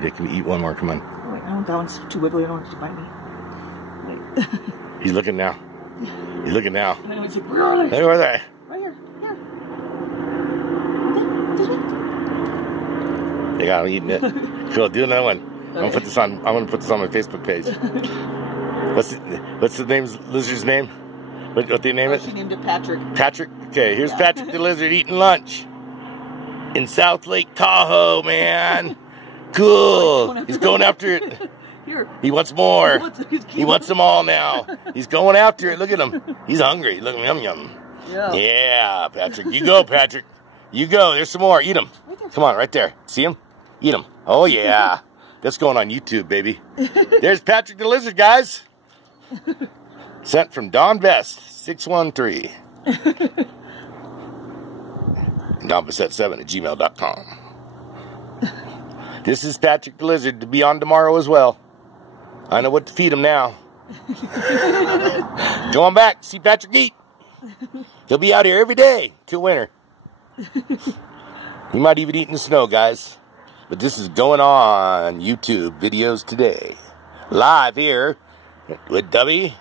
They can eat one more. Come on. Oh, wait, that one's too wiggly. I don't want it to bite me. Wait. He's looking now. He's looking now. I know, he's like, where are they? Hey, where are they? Right here. Here. This way. They got him eating it. Cool. Do another one. I'm gonna put this on. I'm gonna put this on my Facebook page. What's the lizard's name? What they name it? She named it Patrick. Patrick. Okay, here's Patrick the lizard eating lunch in South Lake Tahoe, man. Cool. He's going after it. Here. He wants more. He wants them all now. He's going after it. Look at him. He's hungry. Look, yum yum. Yeah. Yeah, Patrick. You go, Patrick. You go. There's some more. Eat them. Come on, right there. See him? Eat them. Oh yeah. That's going on YouTube, baby. There's Patrick the lizard, guys. Sent from Don Best 613. DonBest7@gmail.com. This is Patrick the lizard to be on tomorrow as well. I know what to feed him now. Going back, see Patrick eat. He'll be out here every day till winter. He might even eat in the snow, guys. But this is going on YouTube videos today. Live here with Dubby.